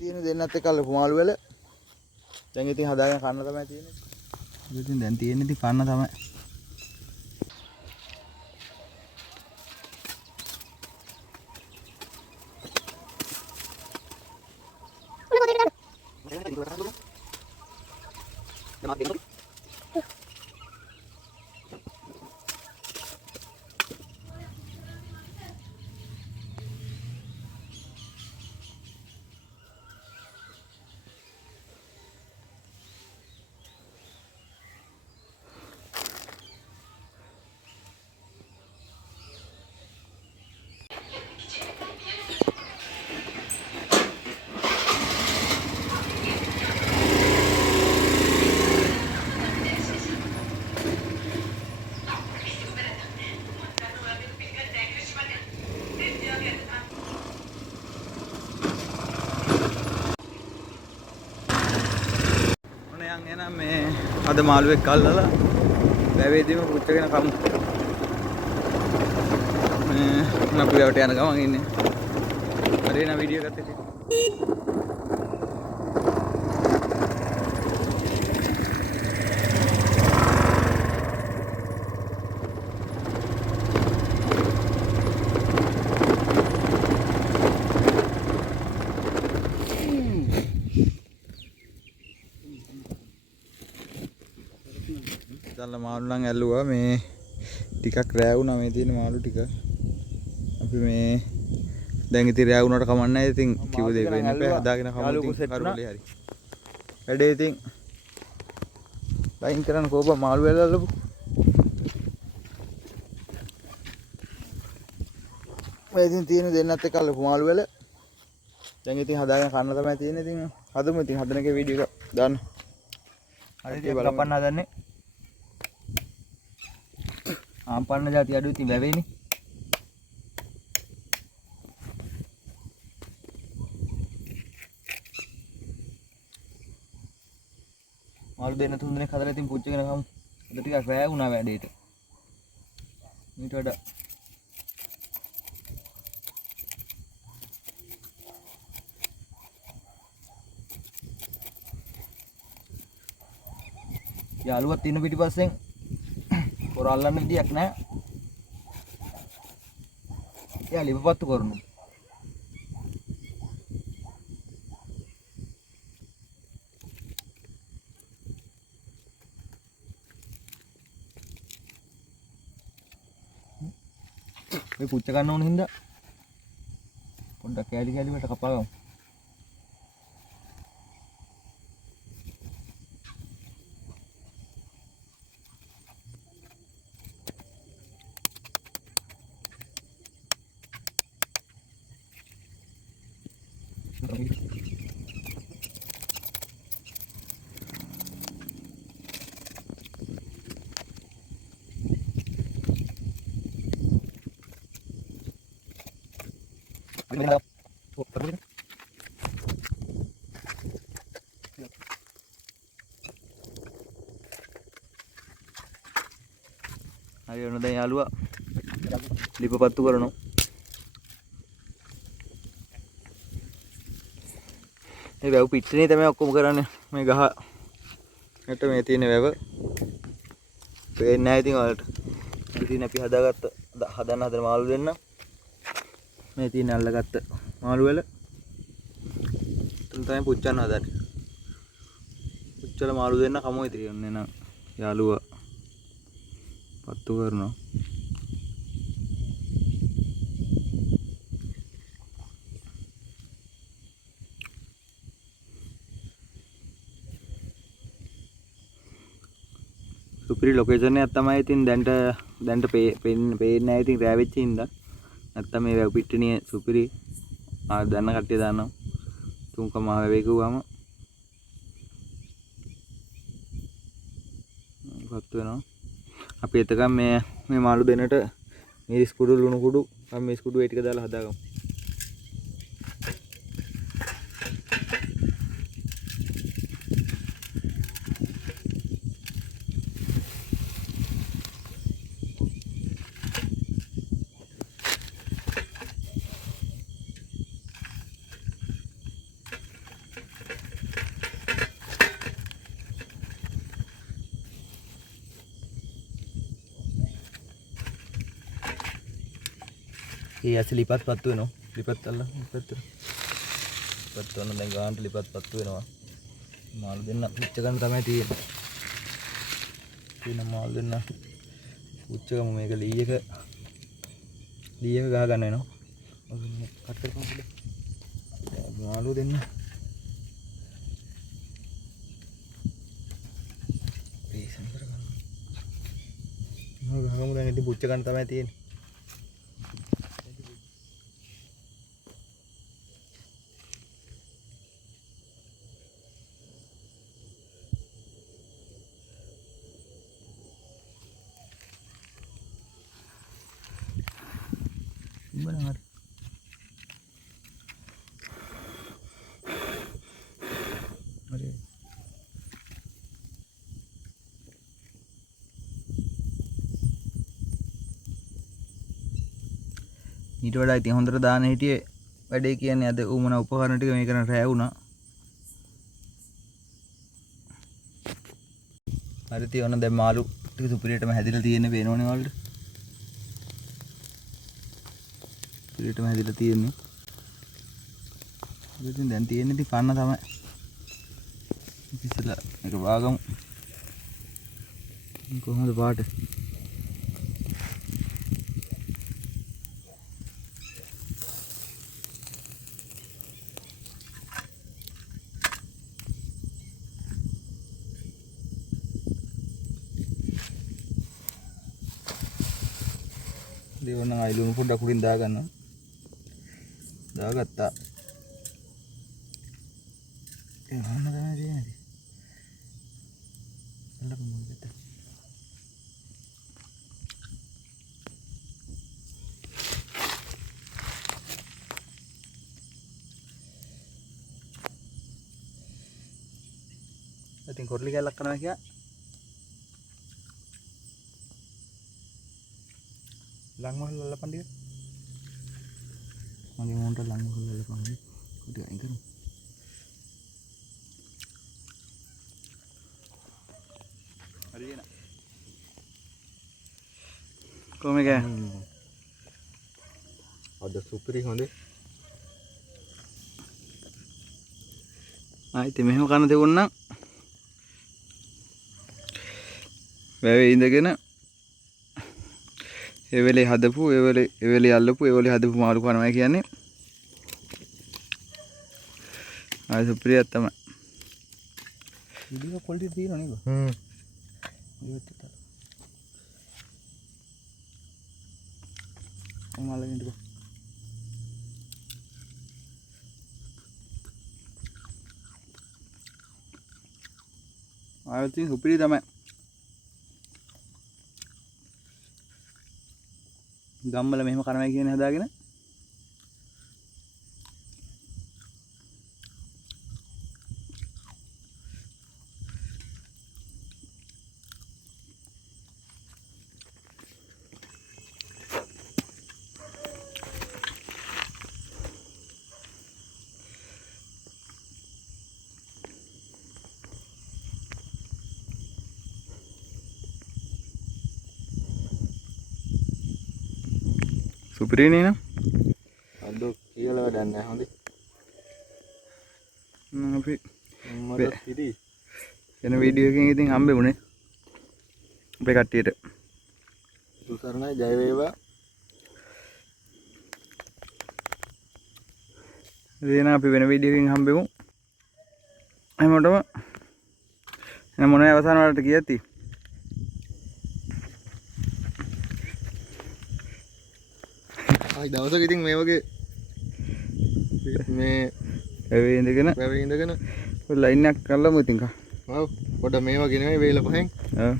තියෙන දෙන්නත් එක්ක අල්ලපු මාළු වල දැන් ඉතින් හදාගෙන කන්න තමයි තියෙන්නේ. ඉතින් දැන් තියෙන්නේ ඉතින් කන්න තමයි. එහෙනම් මේ අද මාළුවෙක් අල්ලලා වැවේදීම පුච්චගෙන කමු. මේ අපි වැවට යන ගමන් ඉන්නේ. හරි නා වීඩියෝ එකත් ඉතින්. දැන් මාළු නම් ඇල්ලුවා මේ ටිකක් රෑ වුණා මේ තියෙන මාළු ටික. අපි මේ දැන් ඉතින් රෑ වුණාට කමක් නැහැ. ඉතින් කිව්ව දේ වෙන්න බෑ. හදාගෙන කමු ඉතින් කරුලේ හරි. වැඩේ ඉතින් ලයින් කරන්න කෝපා මාළු ඇල්ලලපු. මේ ඉතින් තියෙන දෙන්නත් එක්ක අල්ලපු මාළු වල දැන් ඉතින් හදාගෙන කන්න තමයි තියෙන්නේ. ඉතින් හදමු ඉතින් හදන එකේ වීඩියෝ එක දාන්න. හරි ඉතින් කපන්න හදන්නේ. ආම්පන්න જાති අඩු ඉතින් වැවෙන්නේ. මාළු දෙන්න තුන් දිනක් හදලා ඉතින් පුච්චගෙන කමු. අද ටිකක් රෑ වුණා වැඩේට. ඊට වඩා යාළුවත් ඉන්න පිටිපස්සෙන් පොර අල්ලන්න විදියක් නැහැ. එයා ලිපපත්තු කරනු. මේ පුච්ච ගන්න ඕන හින්දා පොඩ්ඩක් කැලි කැලි වලට කපා ගමු. හරි ඔන්න දැන් යාළුවා ලිපපත්තු කරනවා. මේ වැව් පිට්ටනේ තමයි ඔක්කොම කරන්නේ. මේ ගහ යට මේ තියෙන වැව පේන්නේ නැහැ ඉතින් ඔයාලට. ඉතින් අපි හදාගත්ත හදන්න හදන මාළු දෙන්න මේ තියෙන අල්ලගත්ත මාළු වල තමයි පුච්චන්න හදන්නේ. පුච්චලා මාළු දෙන්න කමු ඉතින් ඔන්න එන යාළුවා පත්තු කරනවා. සුපිරි ලොකේෂන් එකක් තමයි ඉතින් දැන්ට පේන්නේ නැහැ ඉතින් රෑ වෙච්ච හින්දා. නැත්තම් මේ වැව් පිට්ටනිය සුපිරි දන්න කට්ටිය දන්නවා. තුන්කම වැවේ කිව්වම පත්තු වෙනවා. අපි එතකම් මේ මාළු දෙන්නට මිරිස් කුඩු ලුණු කුඩු මිරිස් කුඩු ඒ ටික දාලා හදාගමු. ඒ ඇස් ලිපත් පත්තු වෙනවා. ලිපත් අල්ල ලිපත් වෙන දැන් ගානට ලිපත් පත්තු වෙනවා. මාළු දෙන්න පුච්ච ගන්න තමයි තියෙන්නේ. තියෙන මාළු දෙන්න පුච්ච ගමු මේක ලීයක ගහ ගන්න වෙනවා. කට් කරපන් පොඩ්ඩක්. මාළු දෙන්න. පීසම් කරගන්න. ගහමු දැන් ඉතින් පුච්ච ගන්න තමයි තියෙන්නේ. benar ඊට වඩා ඉතින් හොඳට දාන හිටියේ වැඩේ කියන්නේ අද උමන උපකරණ ටික මේ කරන රෑ වුණා. හරි තියන දැන් මාළු ටික සුපිරියටම හැදිලා තියෙන්නේ පේනවනේ වලට. සුපිරියටම හැදිලා තියෙන්නේ. ඉතින් දැන් තියෙන්නේ ඉතින් කන්න තමයි. ඉතින් මේක වාගමු. කොහොමද පාට? දෙවන අයිලුණු පොඩ්ඩක් උඩින් දාගන්නවා. දාගත්තා. ඒ මොන තමයි තියෙන්නේ? එල්ලපන් මොකද? ඉතින් කොරලි කැලක් කරනවා කියා. ලංවහල් ලලපන් ටික. මගේ මොන්ට ලංවහල් ලලපන් ටික. ටික අයින් කරමු. හරි එන. කොහමද? අද සුපිරි හොඳේ. ආයිත් මෙහෙම කන දෙවොන්නම්. වැවේ ඉඳගෙන ඒ වෙලේ හදපු ඒ වෙලේ අල්ලපු ඒ වෙලේ හදපු මාළු කනවා කියන්නේ ආයි සුපිරියක් තමයි. වීඩියෝ ක්වොලිටි තියෙනවා නේද? මාළෙන් ඉඳපන්. ආයෙත් සුපිරි තමයි. ගම්වල මෙහෙම කරනවා කියන හදාගෙන සුපිරි නේ නා අද කියලා වැඩක් නැහැ හොඳේ අපි මට ඉති වෙන වීඩියෝ එකකින් ඉතින් හම්බෙමුනේ අපේ කට්ටියට සුසරණයි ජය වේවා ඉතින් අපි වෙන වීඩියෝ එකකින් හම්බෙමු හැමෝටම එන මොනවයි අවසාන වලට කියති දවසක ඉතින් මේ වගේ මේ වැවේ ඉඳගෙන ලයින් එකක් කරලමු ඉතින් කා. ඔව් පොඩ මේ වගේ නෙවෙයි වේල පහෙන්. ඔව්.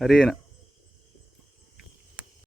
හරි එන.